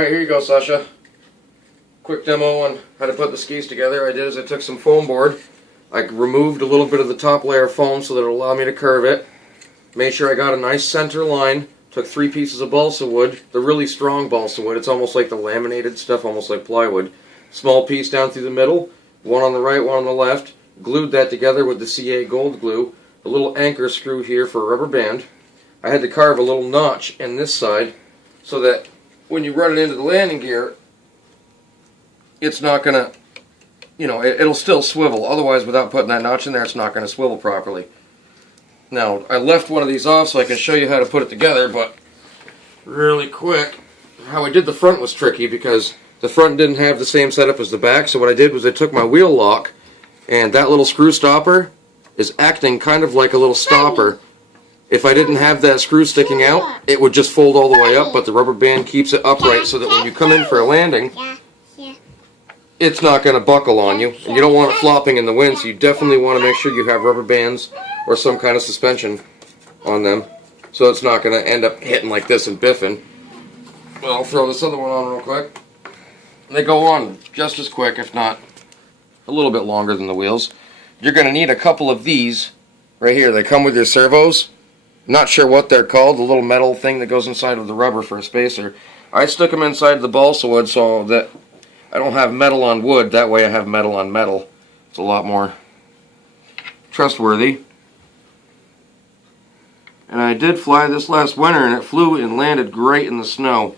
Alright, here you go, Sasha. Quick demo on how to put the skis together. I did is I took some foam board. I removed a little bit of the top layer of foam so that it'll allow me to curve it. Made sure I got a nice center line. Took 3 pieces of balsa wood, the really strong balsa wood. It's almost like the laminated stuff, almost like plywood. Small piece down through the middle, one on the right, one on the left. Glued that together with the CA gold glue. A little anchor screw here for a rubber band. I had to carve a little notch in this side so that when you run it into the landing gear, it's not going to, it'll still swivel. Otherwise, without putting that notch in there, it's not going to swivel properly. Now, I left one of these off so I can show you how to put it together, but really quick, how I did the front was tricky because the front didn't have the same setup as the back, so what I did was I took my wheel lock, and that little screw stopper is acting kind of like a little stopper. If I didn't have that screw sticking out, it would just fold all the way up, but the rubber band keeps it upright so that when you come in for a landing, it's not going to buckle on you. And you don't want it flopping in the wind, so you definitely want to make sure you have rubber bands or some kind of suspension on them, so it's not going to end up hitting like this and biffing. Well, I'll throw this other one on real quick. They go on just as quick, if not a little bit longer than the wheels. You're going to need a couple of these right here. They come with your servos. Not sure what they're called, the little metal thing that goes inside of the rubber for a spacer. I stuck them inside the balsa wood so that I don't have metal on wood. That way I have metal on metal. It's a lot more trustworthy. And I did fly this last winter, and it flew and landed great in the snow.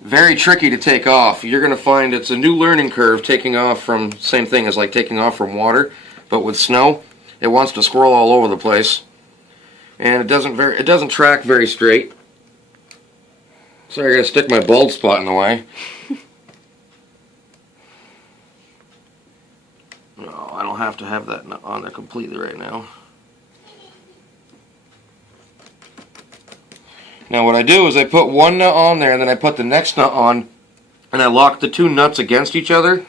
Very tricky to take off. You're going to find it's a new learning curve taking off from, same thing as like taking off from water, but with snow, it wants to swirl all over the place. And it doesn't track very straight. Sorry, I gotta stick my bald spot in the way. No, I don't have to have that on there completely right now. Now what I do is I put one nut on there and then I put the next nut on and I lock the 2 nuts against each other.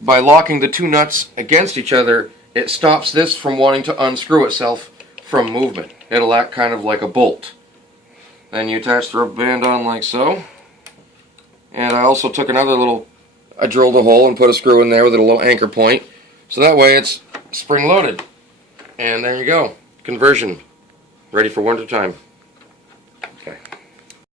By locking the 2 nuts against each other, it stops this from wanting to unscrew itself from movement. It'll act kind of like a bolt. Then you attach the rubber band on like so. And I also took I drilled a hole and put a screw in there with a little anchor point. So that way it's spring loaded. And there you go. Conversion. Ready for winter time.